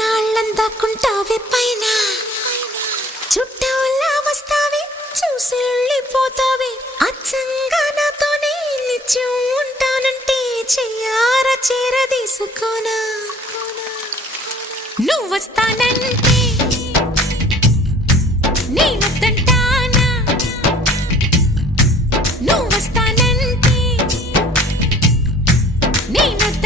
ఎన్నాళ్ళందాకుంటావే పైన చుట్టూలా వస్తావే చూసి వెళ్ళిపోతావే అచ్చంగా నాతోనే నిత్యం ఉంటానంటే చెయ్యార చేరదీసుకోనా నువ్వు వస్తానంటే నేనొద్దంటానా నువ్వు వస్తానంటే నేనొద్ద